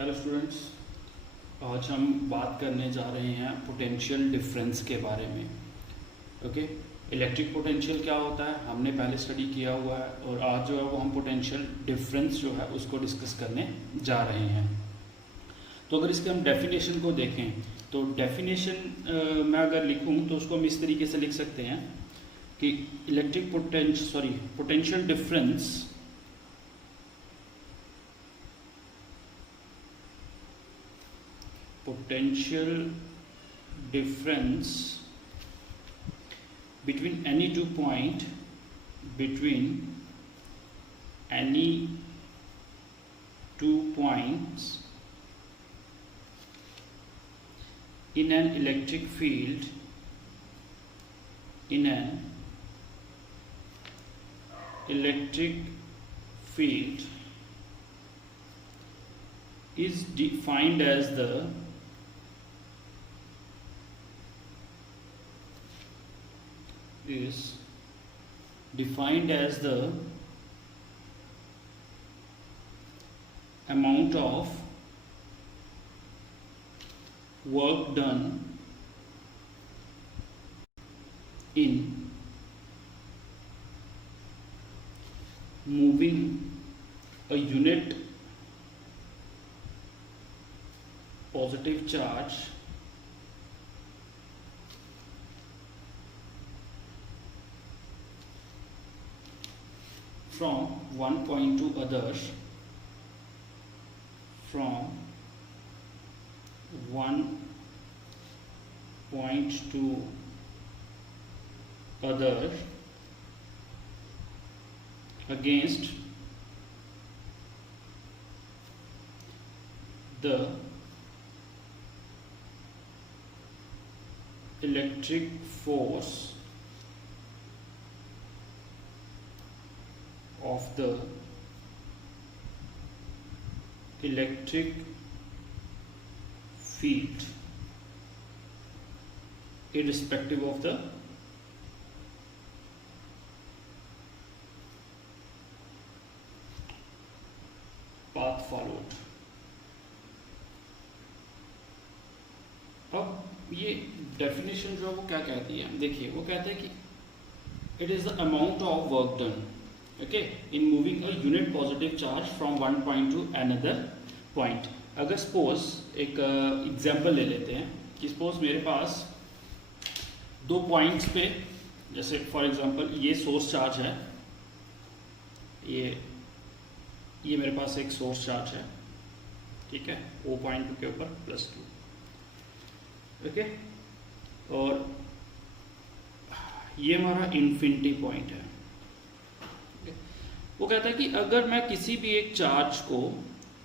Hello students, आज हम बात करने जा रहे हैं पोटेंशियल डिफरेंस के बारे में। ओके, इलेक्ट्रिक पोटेंशियल क्या होता है हमने पहले स्टडी किया हुआ है, और आज जो है वो हम पोटेंशियल डिफरेंस जो है उसको डिस्कस करने जा रहे हैं। तो अगर इसके हम डेफिनेशन को देखें तो डेफिनेशन मैं अगर लिखूं तो उसको हम इस तरीके से लिख सकते हैं कि potential difference potential difference between any two point between any two points in an electric field is defined as the amount of work done in moving a unit positive charge from one point to others, against the electric force of the electric field irrespective of the path followed। अब ये definition जो है वो क्या कहती है, देखिए वो कहता है कि it is the amount of work done okay in moving a unit positive charge from one point to another point. अगर सपोज एक एग्जांपल ले लेते हैं कि सपोज मेरे पास दो पॉइंट्स पे, जैसे फॉर एग्जांपल ये सोर्स चार्ज है, ये मेरे पास एक सोर्स चार्ज है, ठीक है, O.2 के ऊपर +2 ओके, और ये हमारा इन्फिनिटी पॉइंट है। वो कहता है कि अगर मैं किसी भी एक चार्ज को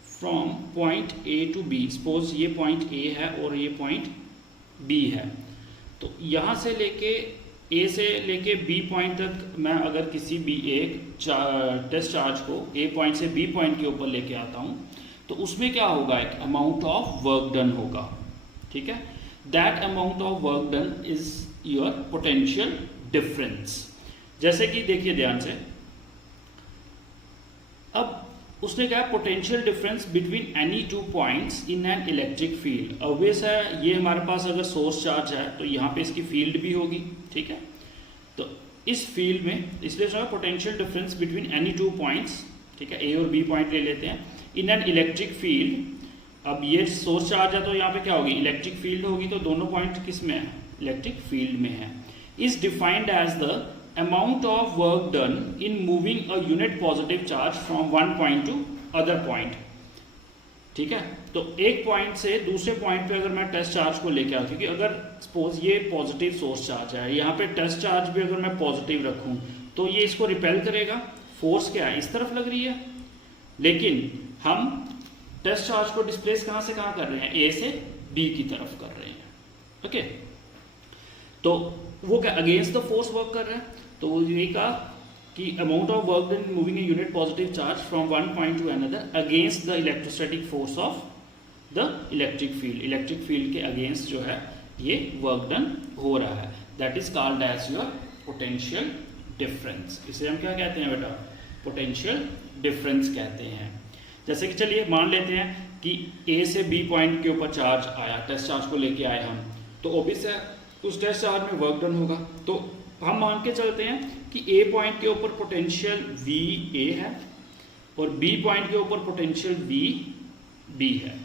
from point A to B, suppose ये पॉइंट A है और ये पॉइंट B है, तो यहाँ से लेके A से लेके B पॉइंट तक मैं अगर किसी भी एक टेस्ट चार्ज को A पॉइंट से B पॉइंट के ऊपर लेके आता हूँ तो उसमें क्या होगा, एक अमाउंट ऑफ वर्क डन होगा, ठीक है। That amount of work done is your potential difference. जैसे कि देखिए ध्यान से, अब उसने कहा potential difference between any two points in an electric field. Obvious है, ये हमारे पास अगर सोर्स चार्ज है तो यहाँ पे इसकी फील्ड भी होगी, ठीक है। तो इस फील्ड में इसलिए जो है potential difference between any two points, ठीक है, ए और बी पॉइंट ले लेते हैं, इन एन इलेक्ट्रिक फील्ड। अब ये सोर्स चार्ज है तो यहाँ पे क्या होगी, इलेक्ट्रिक फील्ड होगी, तो दोनों पॉइंट किस में है, इलेक्ट्रिक फील्ड में है। Is defined as the amount of work done in moving a unit positive charge from one point to other point, ठीक है। तो एक पॉइंट से दूसरे पॉइंट पे अगर मैं टेस्ट चार्ज को लेके आऊँ, क्योंकि अगर सपोज ये पॉजिटिव सोर्स चार्ज है, यहाँ पे टेस्ट चार्ज भी अगर मैं पॉजिटिव रखूँ तो ये इसको रिपेल करेगा, फोर्स क्या है, इस तरफ लग रही है, लेकिन हम टेस्ट चार्ज को डिस्प्लेस कहाँ से कहाँ कर रहे हैं, A से B की तरफ कर रहे हैं, ओके। तो वो क्या अगेंस्ट द फोर्स वर्क कर रहे हैं, तो वो ये कहा कि amount of work done moving a unit positive charge from one point to another against the electrostatic force of the electric field. Electric field के अगेंस्ट जो है ये वर्क डन हो रहा है, that is called as your potential difference. इसे हम क्या कहते हैं बेटा, पोटेंशियल डिफरेंस कहते हैं। जैसे कि चलिए मान लेते हैं कि ए से बी पॉइंट के ऊपर चार्ज आया, टेस्ट चार्ज को लेके आए हम, तो ऑब्वियस है उस टेस्ट चार्ज में वर्क डन होगा। तो हम मान के चलते हैं कि ए पॉइंट के ऊपर पोटेंशियल वी ए है और बी पॉइंट के ऊपर पोटेंशियल वी बी है।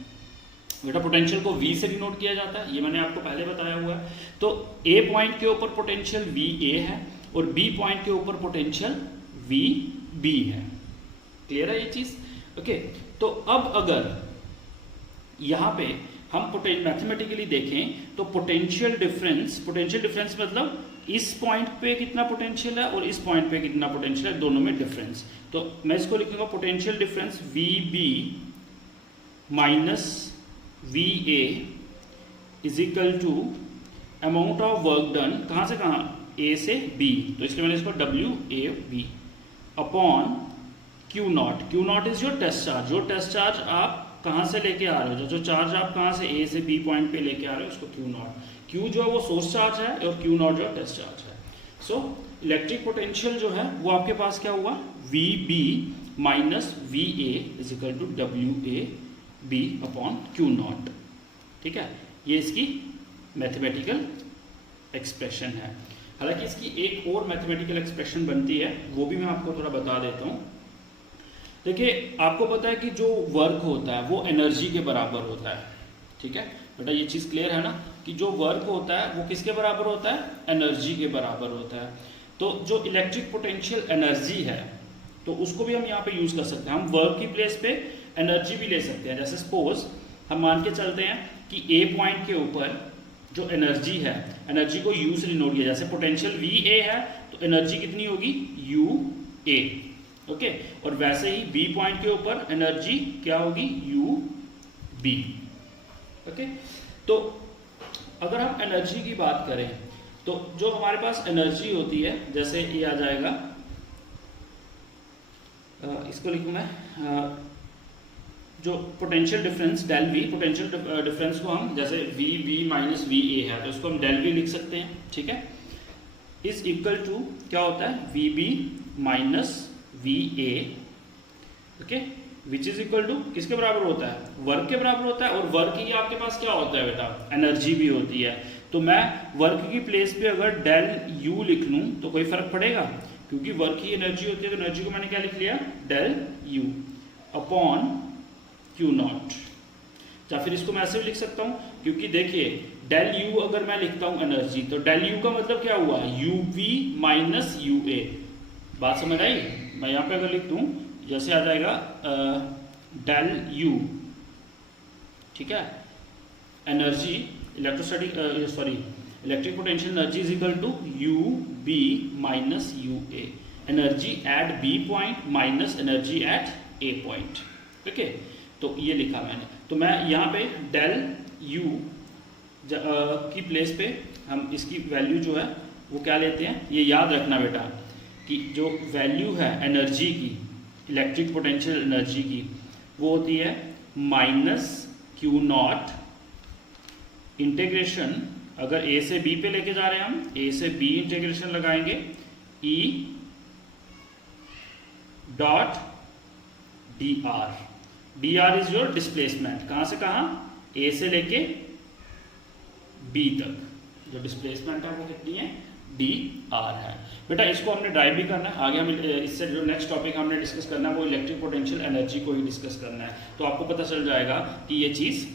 बेटा पोटेंशियल को v से डिनोट किया जाता है, ये मैंने आपको पहले बताया हुआ है। तो a पॉइंट के ऊपर पोटेंशियल va है और b पॉइंट के ऊपर पोटेंशियल vb है। क्लियर है ये चीज? ओके, तो अब अगर यहां पे हम मैथमेटिकली देखें तो पोटेंशियल डिफरेंस मतलब इस पॉइंट पे कितना पोटेंशियल है और इस पॉइंट पे कितना पोटेंशियल है, दोनों में डिफरेंस। तो मैं इसको लिखूंगा potential difference vb minus VA is equal to amount of work done, कहां से कहां, A से B, तो इसलिए मैंने इसको WAB upon Q naught is your test charge. जो टेस्ट चार्ज आप कहां से लेके आ रहे हो, जो चार्ज आप कहां से A से B पॉइंट पे लेके आ रहे हो उसको Q नॉट। Q जो है वो सोर्स चार्ज है और Q नॉट जो है टेस्ट चार्ज है। सो इलेक्ट्रिक पोटेंशियल जो है वो आपके पास क्या हुआ, VB minus VA is equal to WAB upon Q naught. ठीक है, ये इसकी मैथमेटिकल एक्सप्रेशन है। हालांकि इसकी एक और मैथमेटिकल एक्सप्रेशन बनती है, वो भी मैं आपको थोड़ा बता देता हूं। देखिए, आपको पता है कि जो वर्क होता है वो एनर्जी के बराबर होता है। ठीक है बेटा, ये चीज क्लियर है ना कि जो वर्क होता है वो किसके बराबर होता है, एनर्जी के बराबर होता है। तो जो इलेक्ट्रिक पोटेंशियल एनर्जी है तो उसको भी हम यहाँ पे यूज कर सकते हैं। हम वर्क की प्लेस पे एनर्जी भी ले सकते हैं। जैसे सपोज हम मान के चलते हैं कि ए पॉइंट के ऊपर जो एनर्जी है, एनर्जी को यू से डिनोट किया, जैसे पोटेंशियल वी ए है तो एनर्जी कितनी होगी, यू ए। ओके, और वैसे ही बी पॉइंट के ऊपर एनर्जी क्या होगी, यू बी। ओके, तो अगर हम एनर्जी की बात करें तो जो हमारे पास एनर्जी होती है, जैसे ये आ जाएगा, इसको लिखूं मैं, जो potential difference del V, potential difference को हम जैसे V B minus V A है तो इसको हम डेल वी लिख सकते हैं। ठीक है, इज इक्वल टू क्या होता है, V B minus V A. Okay, which is equal to किसके बराबर होता है, वर्क के बराबर होता है। और वर्क ही आपके पास क्या होता है बेटा, एनर्जी भी होती है। तो मैं वर्क की प्लेस पे अगर डेल यू लिख लूं तो कोई फर्क पड़ेगा, क्योंकि वर्क की एनर्जी होती है। तो एनर्जी को मैंने क्या लिख लिया, del U upon q naught. या फिर इसको मैं ऐसे भी लिख सकता हूं, क्योंकि देखिए डेल यू अगर मैं लिखता हूं एनर्जी, तो डेल यू का मतलब क्या हुआ, यू वी माइनस यू ए। बात समझ आई? मैं यहां पे अगर लिख दूं, जैसे आ जाएगा डेल यू, ठीक है, energy electrostatic electric potential energy is equal to U B minus U A, energy at B point minus energy at A point. Okay, तो ये लिखा मैंने। तो मैं यहाँ पे डेल यू की प्लेस पे हम इसकी वैल्यू जो है वो क्या लेते हैं, ये याद रखना बेटा कि जो वैल्यू है एनर्जी की, इलेक्ट्रिक पोटेंशियल एनर्जी की, वो होती है माइनस क्यू नॉट इंटीग्रेशन, अगर ए से बी पे लेके जा रहे हैं हम, ए से बी इंटीग्रेशन लगाएंगे, E dot d are. D R is your displacement, कहां से कहां, ए से लेके बी तक जो डिस्प्लेसमेंट है वो कितनी है, डी आर है। बेटा इसको हमने ड्राइव भी करना है, आगे हम इससे जो नेक्स्ट टॉपिक हमने डिस्कस करना है वो इलेक्ट्रिक पोटेंशियल एनर्जी को ही डिस्कस करना है। तो आपको पता चल जाएगा कि ये चीज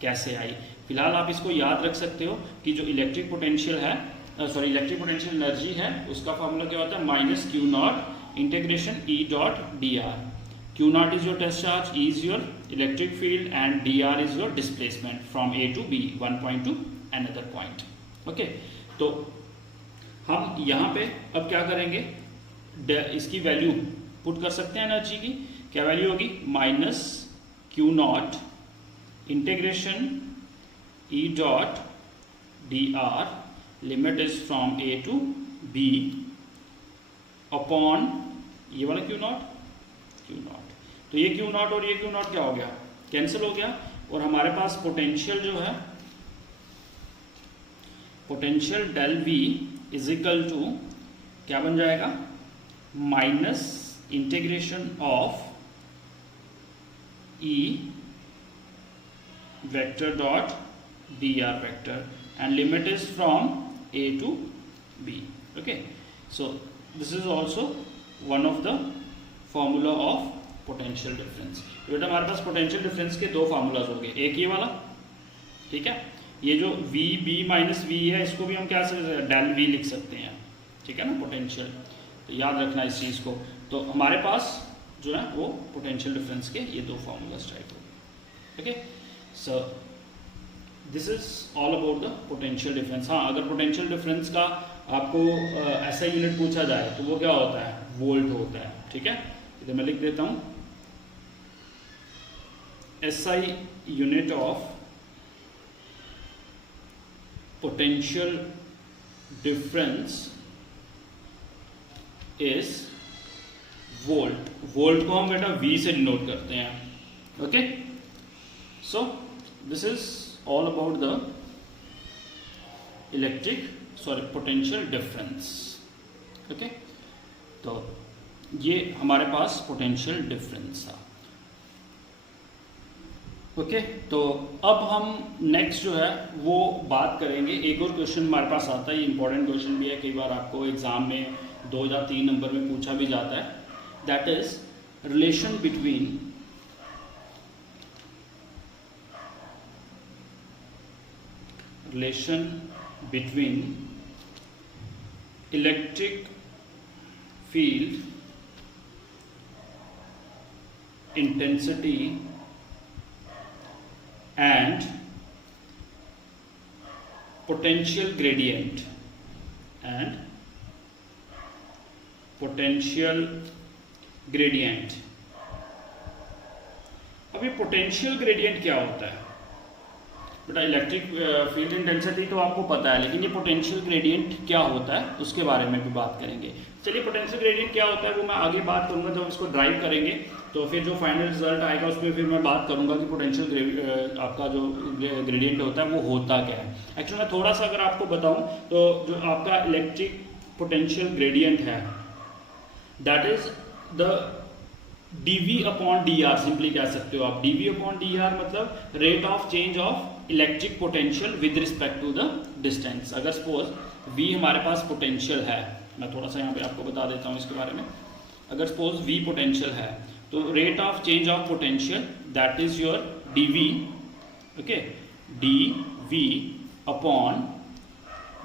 कैसे आई। फिलहाल आप इसको याद रख सकते हो कि जो इलेक्ट्रिक पोटेंशियल है, इलेक्ट्रिक पोटेंशियल एनर्जी है, उसका फॉर्मूला क्या होता है, minus q naught integration E dot d are. Q naught is your test charge, E is your electric field and dr is your displacement from A to B, one point to another point. Okay, तो हम यहाँ पे अब क्या करेंगे, इसकी value put कर सकते हैं एनर्जी की। क्या वैल्यू होगी, minus q naught integration E dot d r, limit is from A to B upon ये वाला क्यू नॉट। तो ये क्यू नॉट और ये क्यू नॉट क्या हो गया, कैंसिल हो गया, और हमारे पास पोटेंशियल जो है, potential del V is equal to क्या बन जाएगा, minus integration of E vector dot dr vector and limit is from a to b. Okay, so this is also one of the formula of potential difference. तो बेटा हमारे पास potential difference के दो formulas हो गए, एक ये वाला, ठीक है, ये जो वी बी माइनस वी है इसको भी हम क्या डेल वी लिख सकते हैं, ठीक है ना, पोटेंशियल, तो याद रखना इस चीज़ को। तो हमारे पास जो है वो पोटेंशियल डिफरेंस के ये दो फार्मूलाज टाइप हो गए। Okay, so this is all about the potential difference. हाँ, अगर पोटेंशियल डिफरेंस का आपको ऐसा यूनिट पूछा जाए तो वो क्या होता है, वोल्ट होता है, ठीक है। इधर मैं लिख देता हूँ, SI unit of potential difference is volt. Volt को हम बेटा V से डिनोट करते हैं। Okay, so this is all about the potential difference. Okay, तो ये हमारे पास पोटेंशियल डिफरेंस था। ओके, तो अब हम नेक्स्ट जो है वो बात करेंगे, एक और क्वेश्चन हमारे पास आता है, ये इंपॉर्टेंट क्वेश्चन भी है, कई बार आपको एग्जाम में 2 या 3 नंबर में पूछा भी जाता है, that is relation between electric field intensity and potential gradient अब ये पोटेंशियल ग्रेडियंट क्या होता है बेटा, इलेक्ट्रिक फील्ड इंटेंसिटी तो आपको पता है, लेकिन ये पोटेंशियल ग्रेडियंट क्या होता है उसके बारे में भी बात करेंगे। चलिए, पोटेंशियल ग्रेडियंट क्या होता है वो मैं आगे बात करूंगा, जब इसको ड्राइव करेंगे तो फिर जो फाइनल रिजल्ट आएगा उसमें फिर मैं बात करूंगा कि पोटेंशियल आपका जो ग्रेडियंट होता है वो होता क्या है। एक्चुअली मैं थोड़ा सा अगर आपको बताऊं तो जो आपका इलेक्ट्रिक पोटेंशियल ग्रेडियंट है that is the dV upon dr, simply कह सकते हो आप, dV अपॉन dr मतलब rate of change of electric potential with respect to the distance. अगर सपोज V हमारे पास पोटेंशियल है, मैं थोड़ा सा यहाँ पे आपको बता देता हूँ इसके बारे में, अगर सपोज V पोटेंशियल है तो rate of change of potential that is your dV, okay, dV upon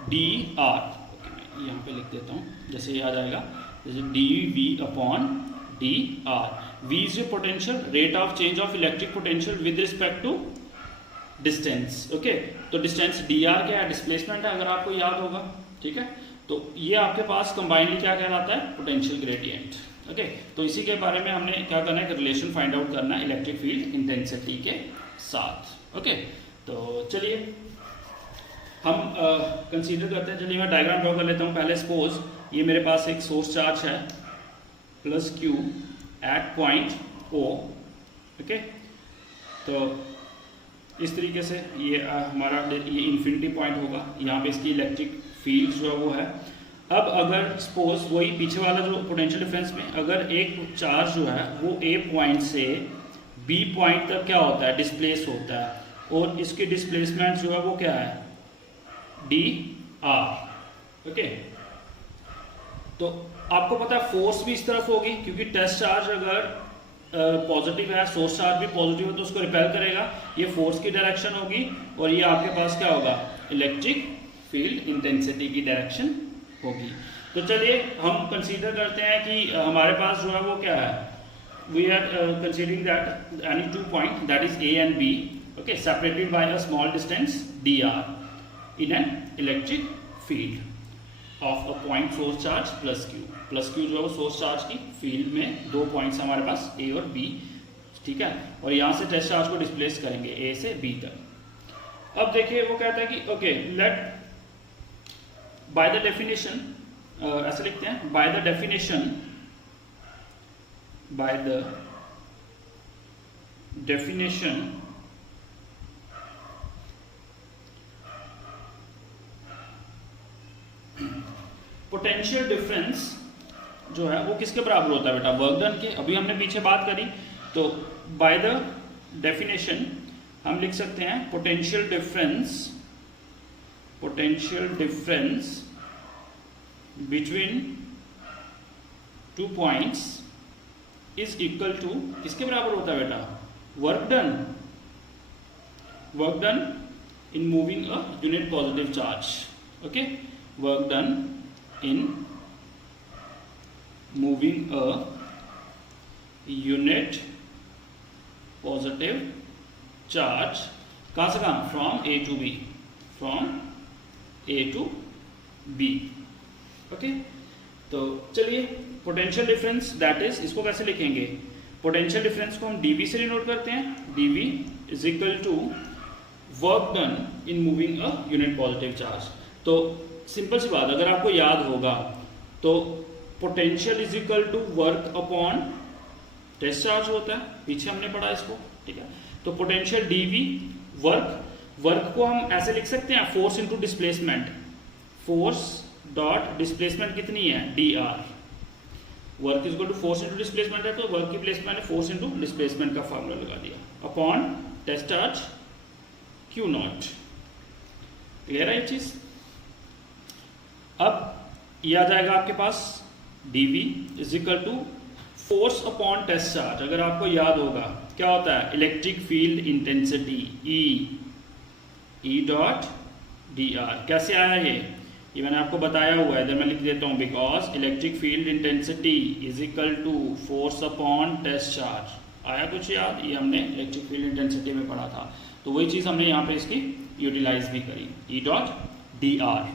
dr, okay मैं यहाँ पे लिख देता हूँ जैसे ये आ जाएगा, जैसे dV upon dr, V is your potential, rate of change of electric potential with respect to distance। Okay, तो डिस्टेंस dr क्या है, डिस्प्लेसमेंट है अगर आपको याद होगा, ठीक है, तो ये आपके पास कंबाइनली क्या कहलाता है, पोटेंशियल ग्रेडियंट। ओके, तो इसी के बारे में हमने क्या करना है, रिलेशन फाइंड आउट करना है इलेक्ट्रिक फील्ड इंटेंसिटी के साथ। ओके, तो चलिए हम कंसीडर करते हैं, चलिए मैं डायग्राम ड्रॉ कर लेता हूँ। पहले सपोज ये मेरे पास एक सोर्स चार्ज है plus Q at point O। Okay, तो इस तरीके से ये हमारा ये इन्फिनिटी पॉइंट होगा, यहाँ पे इसकी इलेक्ट्रिक फील्ड जो है वो है। अब अगर सपोज वही पीछे वाला जो पोटेंशियल डिफरेंस में अगर एक चार्ज जो है वो A पॉइंट से B पॉइंट तक क्या होता है, डिस्प्लेस होता है, और इसकी डिस्प्लेसमेंट जो है वो क्या है, dr। ओके, तो आपको पता है फोर्स भी इस तरफ होगी, क्योंकि टेस्ट चार्ज अगर पॉजिटिव है, सोर्स चार्ज भी पॉजिटिव है तो उसको रिपेल करेगा, ये फोर्स की डायरेक्शन होगी, और ये आपके पास क्या होगा, इलेक्ट्रिक फील्ड इंटेंसिटी की डायरेक्शन होगी। तो चलिए हम कंसीडर करते हैं कि हमारे पास जो है वो क्या है, we are considering that any 2 point that is A and B, okay, separated by a small distance dr in an electric field of a point source charge plus Q जो है वो सोर्स चार्ज की field में 2 points हमारे पास A और B, ठीक है, और यहाँ से टेस्ट चार्ज को डिस्प्लेस करेंगे A से B तक। अब देखिए वो कहता है कि okay, let by the definition, ऐसे लिखते हैं, by the definition potential difference जो है वो किसके बराबर होता है बेटा, वर्क डन के। अभी हमने पीछे बात करी, तो बाय द डेफिनेशन हम लिख सकते हैं potential difference between 2 points is equal to, किसके बराबर होता है बेटा, work done in moving a unit positive charge. Okay, work done in moving a unit positive charge, कहां से कहां, from A to B. Okay, तो चलिए पोटेंशियल डिफरेंस दैट इज, इसको कैसे लिखेंगे, पोटेंशियल डिफरेंस को हम dV से डिनोट करते हैं. dV is equal to work done in moving a unit positive charge. तो सिंपल सी बात, अगर आपको याद होगा तो potential is equal to work upon test charge होता है, पीछे हमने पढ़ा इसको. ठीक है, तो पोटेंशियल dV वर्क को हम ऐसे लिख सकते हैं, force into displacement, force dot displacement कितनी है, dr. Work is equal to force into displacement है, तो वर्क की प्लेस मैंने फोर्स इंटू डिस्प्लेसमेंट का फॉर्मूला लगा दिया, upon test charge Q naught. Clear है ये चीज. अब ये आ जाएगा आपके पास dV is equal to force upon test charge. अगर आपको याद होगा क्या होता है, electric field intensity E dot dr. कैसे आया ये मैंने आपको बताया हुआ है, इधर मैं लिख देता हूं, because electric field intensity is equal to force upon test charge. आया कुछ याद, ये हमने इलेक्ट्रिक फील्ड इंटेंसिटी में पढ़ा था, तो वही चीज हमने यहाँ पे इसकी यूटिलाइज भी करी, E dot dr.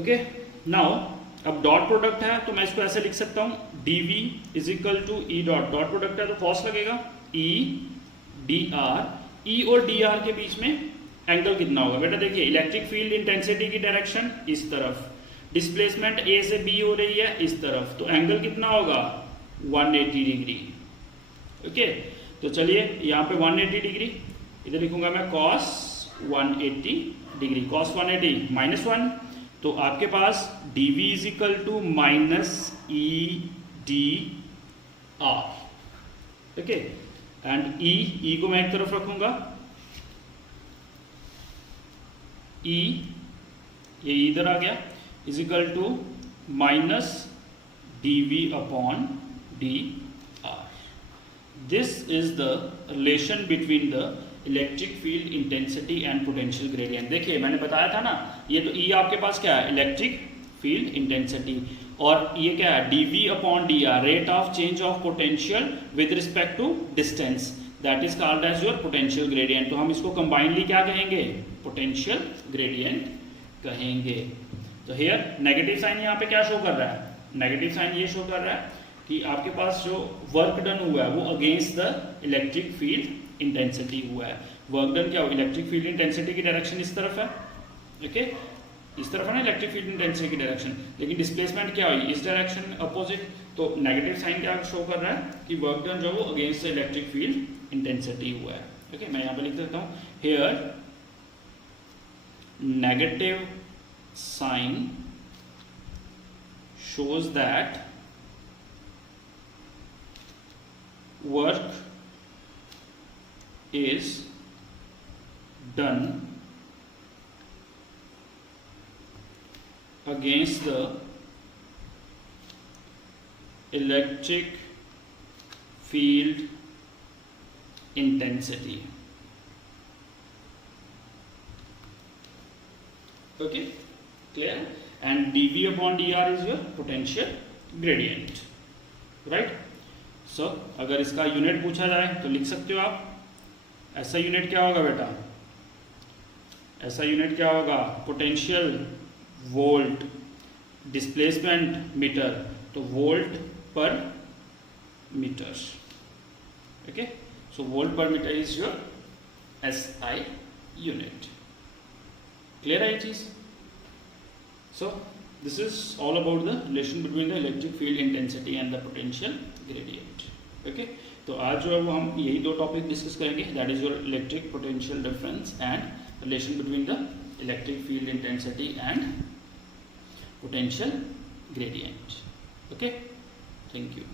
Okay, now अब डॉट प्रोडक्ट है तो मैं इसको ऐसे लिख सकता हूं, dV is equal to E dot product है तो कॉस लगेगा E dr. E और dr के बीच में एंगल कितना होगा बेटा, देखिए इलेक्ट्रिक फील्ड इंटेंसिटी की डायरेक्शन इस तरफ, डिस्प्लेसमेंट A से B हो रही है इस तरफ, तो एंगल कितना होगा 180 डिग्री. ओके, तो चलिए यहाँ पे 180 डिग्री, इधर लिखूंगा मैं cos 180 डिग्री, cos 180 -1, तो आपके पास dV is equal to -E dr. Okay, and E को मैं एक तरफ रखूंगा, E ये इधर आ गया, is equal to -dV upon dr. This is the relation between the electric field intensity and potential gradient. देखिए मैंने बताया था ना, ये तो E आपके पास क्या है, इलेक्ट्रिक फील्ड इंटेंसिटी, और ये क्या है, dV upon dr, rate of change of potential with respect to distance, that is called as your potential gradient. तो हम इसको कंबाइनली क्या कहेंगे, पोटेंशियल ग्रेडियंट कहेंगे. तो हियर नेगेटिव साइन यहाँ पे क्या शो कर रहा है, नेगेटिव साइन ये शो कर रहा है कि आपके पास जो वर्क डन हुआ है वो against the electric field intensity हुआ है. वर्क डन क्या हो, इलेक्ट्रिक फील्ड इंटेंसिटी की डायरेक्शन इस तरफ है. ओके, इस तरफ है ना इलेक्ट्रिक फील्ड इंटेंसिटी की डायरेक्शन, लेकिन डिस्प्लेसमेंट क्या हुई, इस डायरेक्शन अपोजिट. तो नेगेटिव साइन क्या शो कर रहा है कि वर्क डन जो वो against the electric field intensity हुआ है. ओके, मैं यहाँ पे लिख देता हूँ, here negative sign shows that work is done against the electric field intensity. Okay, clear? And dV upon dr is your potential gradient, right? So अगर इसका यूनिट पूछा जाए तो लिख सकते हो आप, ऐसा यूनिट क्या होगा बेटा, ऐसा यूनिट क्या होगा, पोटेंशियल वोल्ट, डिस्प्लेसमेंट मीटर, तो volt per metre. Okay, so volt per metre is your SI unit. Clear है ये चीज. So this is all about the relation between the electric field intensity and the potential gradient. Okay, तो आज जो है वो हम यही दो टॉपिक डिस्कस करेंगे, that is your electric potential difference and relation between the electric field intensity and potential gradient. Okay, thank you.